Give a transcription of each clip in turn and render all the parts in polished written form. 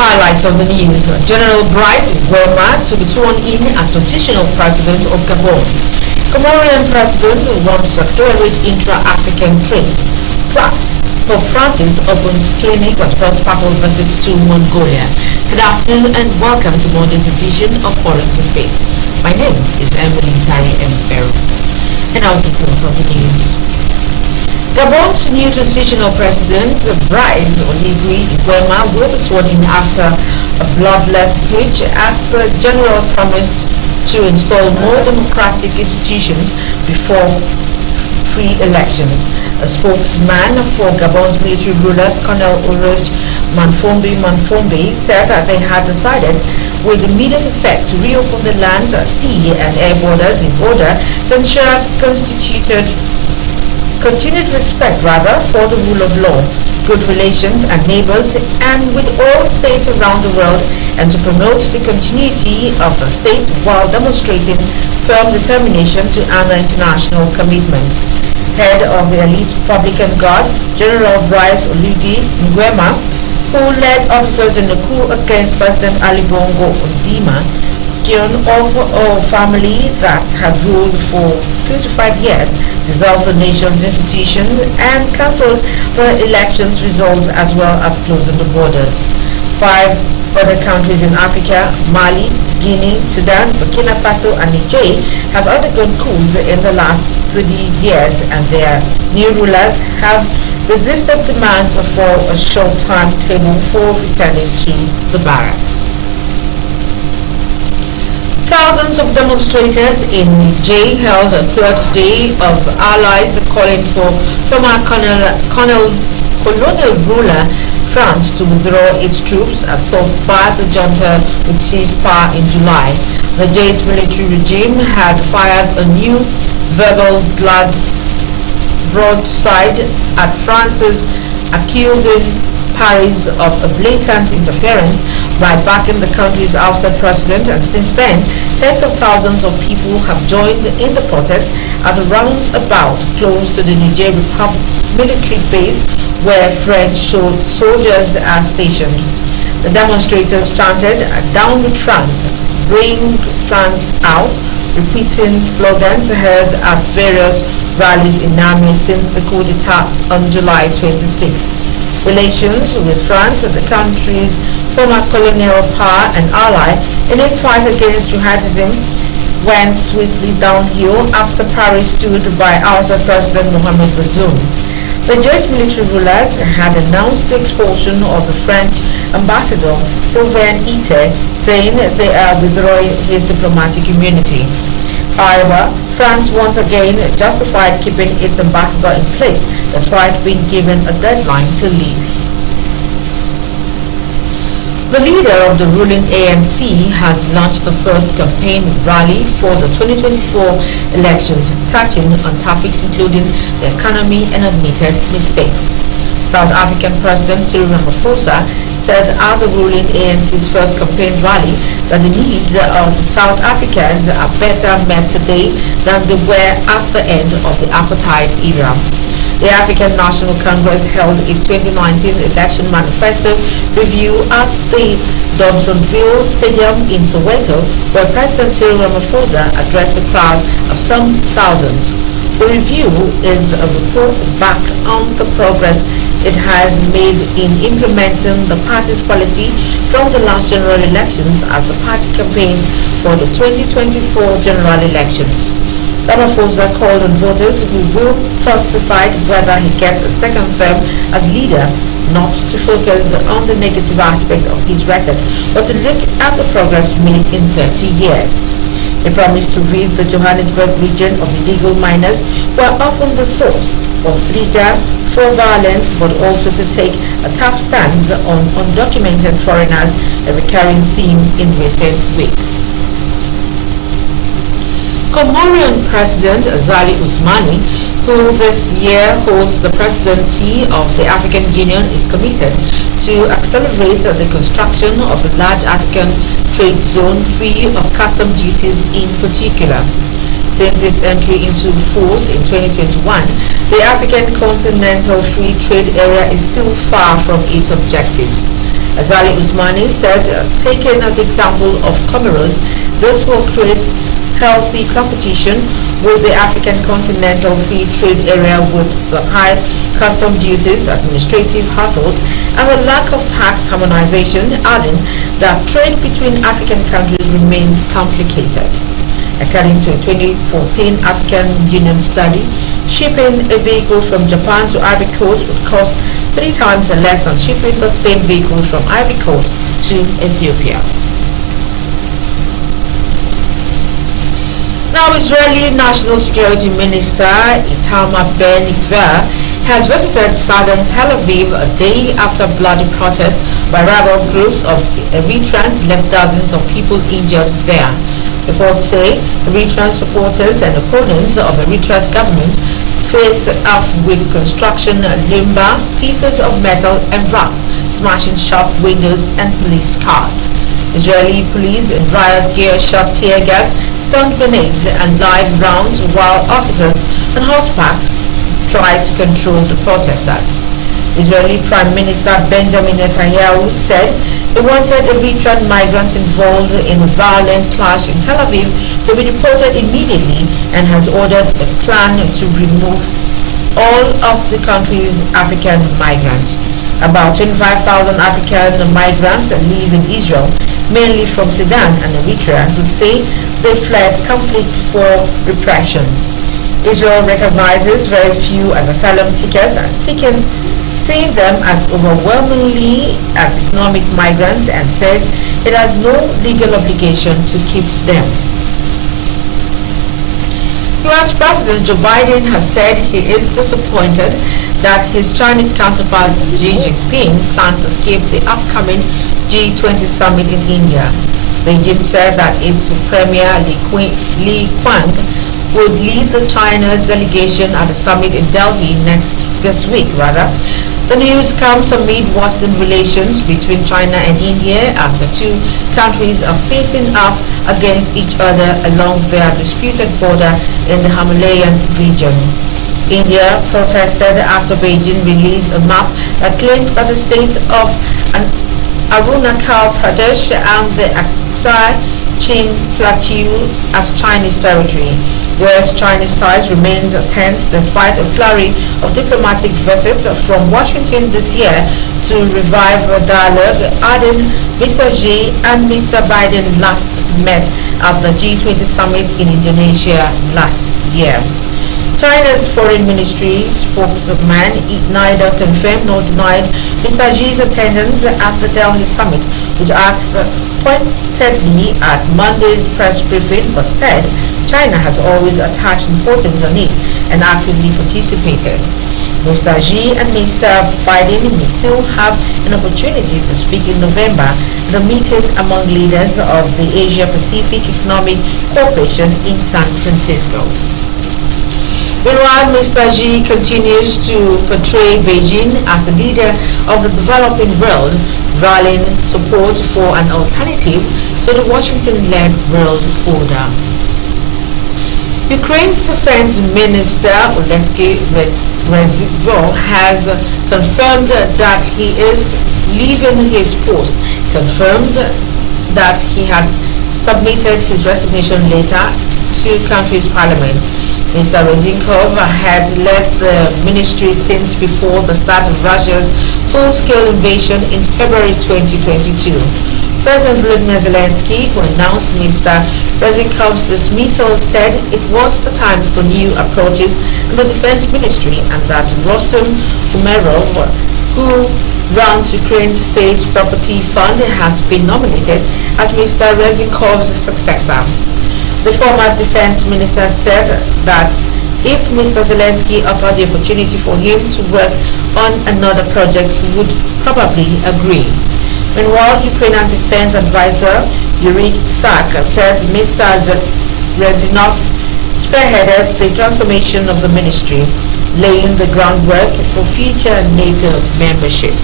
Highlights of the news. General Brice Guema to be sworn in as transitional president of Gabon. Comorian president wants to accelerate intra-African trade. Plus, Pope Francis opens clinic on first papal visit to Mongolia. Good afternoon and welcome to Monday's edition of Oriental Faith. My name is Emily Tari Mbero. And our details of the news. Gabon's new transitional president, Brice Guema, will be sworn in after a bloodless putsch as the general promised to install more democratic institutions before free elections. A spokesman for Gabon's military rulers, Colonel Ulrich Manfombe, said that they had decided with immediate effect to reopen the land, sea and air borders in order to ensure continued respect for the rule of law, good relations and neighbors and with all states around the world, and to promote the continuity of the state while demonstrating firm determination to honor international commitments. Head of the elite Republican Guard, General Brice Guema, who led officers in the coup against President Ali Bongo Ondimba, scion of a family that had ruled for 55 years, dissolved the nation's institutions and cancelled the elections results as well as closing the borders. 5 other countries in Africa, Mali, Guinea, Sudan, Burkina Faso and Niger, have undergone coups in the last 30 years, and their new rulers have resisted demands for a short timetable for returning to the barracks. Thousands of demonstrators in Niger held a third day of allies calling for former colonial ruler France to withdraw its troops as sought by the junta which seized power in July. Niger's military regime had fired a new verbal broadside at France's, accusing Paris of a blatant interference by backing the country's ousted president, and since then, tens of thousands of people have joined in the protest at a roundabout close to the Niger Republic military base where French soldiers are stationed. The demonstrators chanted, "Down with France, bring France out," repeating slogans heard at various rallies in Niamey since the coup d'etat on July 26th. Relations with France, the country's former colonial power and ally in its fight against jihadism, went swiftly downhill after Paris stood by ousted President Mohamed Bazoum. The Niger's military rulers had announced the expulsion of the French ambassador Sylvain Ite, saying they are withdrawing his diplomatic immunity. However, France once again justified keeping its ambassador in place despite being given a deadline to leave. The leader of the ruling ANC has launched the first campaign rally for the 2024 elections, touching on topics including the economy and admitted mistakes. South African President Cyril Ramaphosa said at the ruling ANC's first campaign rally that the needs of South Africans are better met today than they were at the end of the apartheid era. The African National Congress held its 2019 election manifesto review at the Dobsonville Stadium in Soweto, where President Cyril Ramaphosa addressed a crowd of some thousands. The review is a report back on the progress it has made in implementing the party's policy from the last general elections as the party campaigns for the 2024 general elections. Ramaphosa called on voters who will first decide whether he gets a second term as leader not to focus on the negative aspect of his record, but to look at the progress made in 30 years. He promised to rid the Johannesburg region of illegal miners who are often the source of legal for violence, but also to take a tough stance on undocumented foreigners, a recurring theme in recent weeks. Comorian President Azali Ousmane, who this year holds the presidency of the African Union, is committed to accelerate the construction of a large African trade zone free of custom duties in particular. Since its entry into force in 2021, the African Continental Free Trade Area is still far from its objectives. Azali Usmani said, taking the example of Comoros, this will create healthy competition with the African Continental Free Trade Area with the high custom duties, administrative hassles, and the lack of tax harmonization, adding that trade between African countries remains complicated. According to a 2014 African Union study, shipping a vehicle from Japan to Ivory Coast would cost 3 times less than shipping the same vehicle from Ivory Coast to Ethiopia. Now, Israeli National Security Minister Itamar Ben-Gvir has visited southern Tel Aviv a day after bloody protests by rival groups of Eritreans left dozens of people injured there. Reports say Eritrean supporters and opponents of Eritrea's government faced off with construction lumber, pieces of metal and rocks, smashing shop windows and police cars. Israeli police in riot gear shot tear gas, stun grenades and live rounds, while officers on horsebacks tried to control the protesters. Israeli Prime Minister Benjamin Netanyahu said he wanted Eritrean migrants involved in a violent clash in Tel Aviv to be deported immediately and has ordered a plan to remove all of the country's African migrants. About 25,000 African migrants live in Israel, mainly from Sudan and Eritrea, who say they fled conflict for repression. Israel recognizes very few as asylum seekers and seeing them as overwhelmingly as economic migrants, and says it has no legal obligation to keep them. U.S. President Joe Biden has said he is disappointed that his Chinese counterpart Xi Jinping plans to skip the upcoming G20 summit in India. Beijing said that its Premier Li Qiang would lead China's delegation at the summit in Delhi this week. The news comes amid worsening relations between China and India as the two countries are facing off against each other along their disputed border in the Himalayan region. India protested after Beijing released a map that claims that the states of Arunachal Pradesh and the Aksai Chin Plateau as Chinese territory. U.S.-Chinese ties remains tense despite a flurry of diplomatic visits from Washington this year to revive a dialogue, adding Mr. Xi and Mr. Biden last met at the G20 summit in Indonesia last year. China's foreign ministry spokesman neither confirmed nor denied Mr. Xi's attendance at the Delhi summit, which asked pointedly at Monday's press briefing, but said China has always attached importance on it and actively participated. Mr. Xi and Mr. Biden may still have an opportunity to speak in November at the meeting among leaders of the Asia-Pacific Economic Cooperation in San Francisco. Meanwhile, Mr. Xi continues to portray Beijing as a leader of the developing world, rallying support for an alternative to the Washington-led world order. Ukraine's defense minister Oleksiy Reznikov has confirmed that he is leaving his post, confirmed that he had submitted his resignation letter to country's parliament. Mr. Reznikov had led the ministry since before the start of Russia's full-scale invasion in February 2022. President Volodymyr Zelensky, who announced Mr. Reznikov's dismissal, said it was the time for new approaches in the defense ministry and that Rostom Umerov, who runs Ukraine's state property fund, has been nominated as Mr. Reznikov's successor. The former defense minister said that if Mr. Zelensky offered the opportunity for him to work on another project, he would probably agree. Meanwhile, Ukrainian defense advisor Yuri Sak said Mr. Reznikov spearheaded the transformation of the ministry, laying the groundwork for future NATO membership.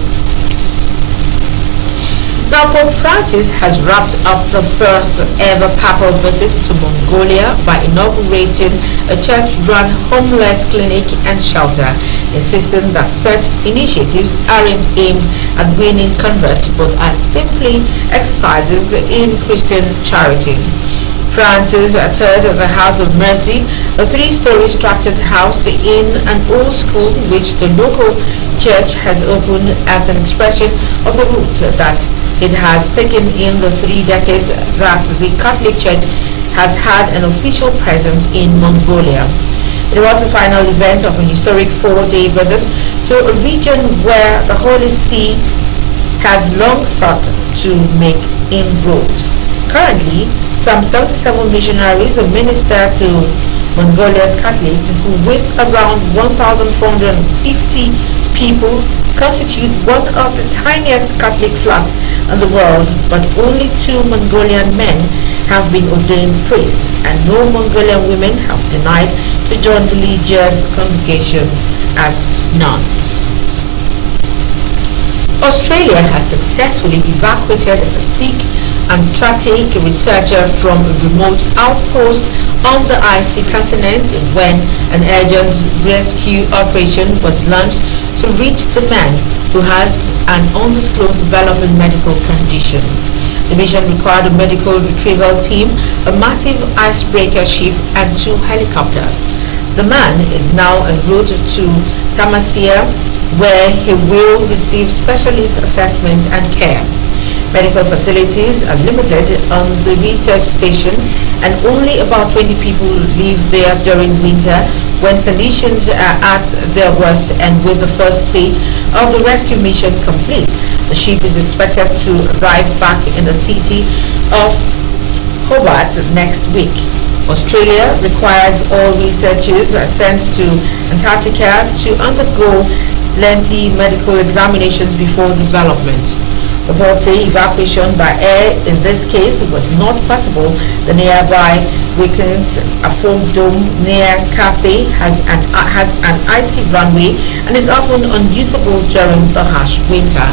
Now, Pope Francis has wrapped up the first ever papal visit to Mongolia by inaugurating a church-run homeless clinic and shelter insisting that such initiatives aren't aimed at winning converts but are simply exercises in Christian charity. Francis III of the House of Mercy, a 3-story structured house in an old school which the local church has opened as an expression of the roots that it has taken in the 3 decades that the Catholic Church has had an official presence in Mongolia. It was the final event of a historic 4-day visit to a region where the Holy See has long sought to make inroads. Currently, some 77 missionaries minister to Mongolia's Catholics, who with around 1,450 people constitute one of the tiniest Catholic flocks in the world, but only 2 Mongolian men have been ordained priests, and no Mongolian women have denied to join religious congregations as nuns. Australia has successfully evacuated a Sikh Antarctic researcher from a remote outpost on the icy continent when an urgent rescue operation was launched to reach the man who has an undisclosed developing medical condition. The mission required a medical retrieval team, a massive icebreaker ship, and 2 helicopters. The man is now en route to Tamasia, where he will receive specialist assessment and care. Medical facilities are limited on the research station, and only about 20 people live there during winter when conditions are at their worst. And with the first stage of the rescue mission complete, the ship is expected to arrive back in the city of Hobart next week. Australia requires all researchers sent to Antarctica to undergo lengthy medical examinations before development. Reports say evacuation by air in this case was not possible. The nearby Wickens, a foam dome near Casey, has an icy runway and is often unusable during the harsh winter.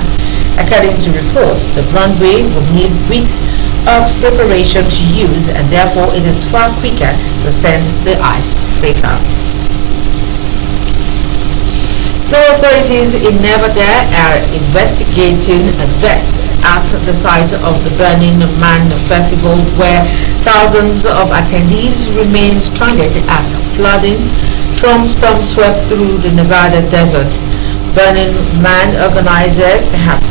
According to reports, the runway will need weeks of preparation to use, and therefore it is far quicker to send the icebreaker. The authorities in Nevada are investigating a death at the site of the Burning Man Festival, where thousands of attendees remain stranded as flooding from storms swept through the Nevada desert. Burning Man organizers have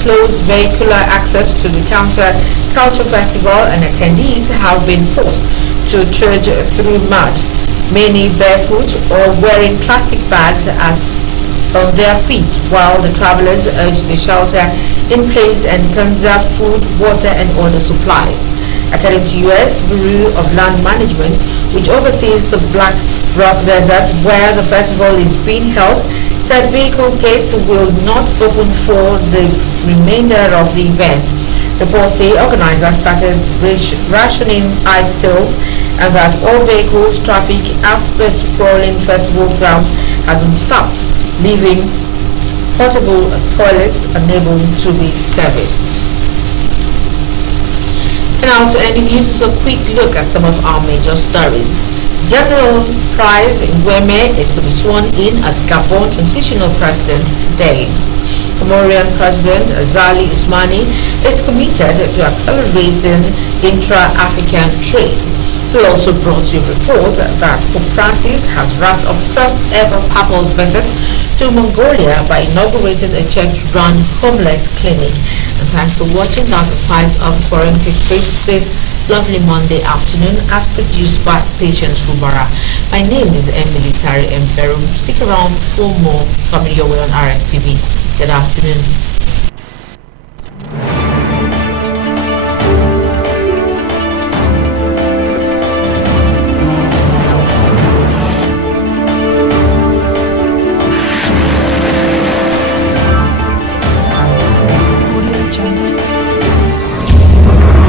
closed vehicular access to the Culture Festival, and attendees have been forced to trudge through mud, many barefoot or wearing plastic bags on their feet, while the travelers urge to shelter in place and conserve food, water, and other supplies. According to U.S. Bureau of Land Management, which oversees the Black Rock Desert where the festival is being held, said vehicle gates will not open for the remainder of the event. Reports say organizers started rationing ice sales and that all vehicles traffic at the sprawling festival grounds have been stopped, leaving portable toilets unable to be serviced. And now to end the news is a quick look at some of our major stories. General Price Ngweme is to be sworn in as Gabon transitional president today. Comorian President Azali Ousmane is committed to accelerating intra-African trade. We also brought you a report that Pope Francis has wrapped up first ever papal visit to Mongolia by inaugurating a church-run homeless clinic. And thanks for watching. That's the size of Foreign Take Place this lovely Monday afternoon, as produced by Patience Fubara. My name is Emily Tari Mperum. Stick around for more coming your way on RSTV. Good afternoon.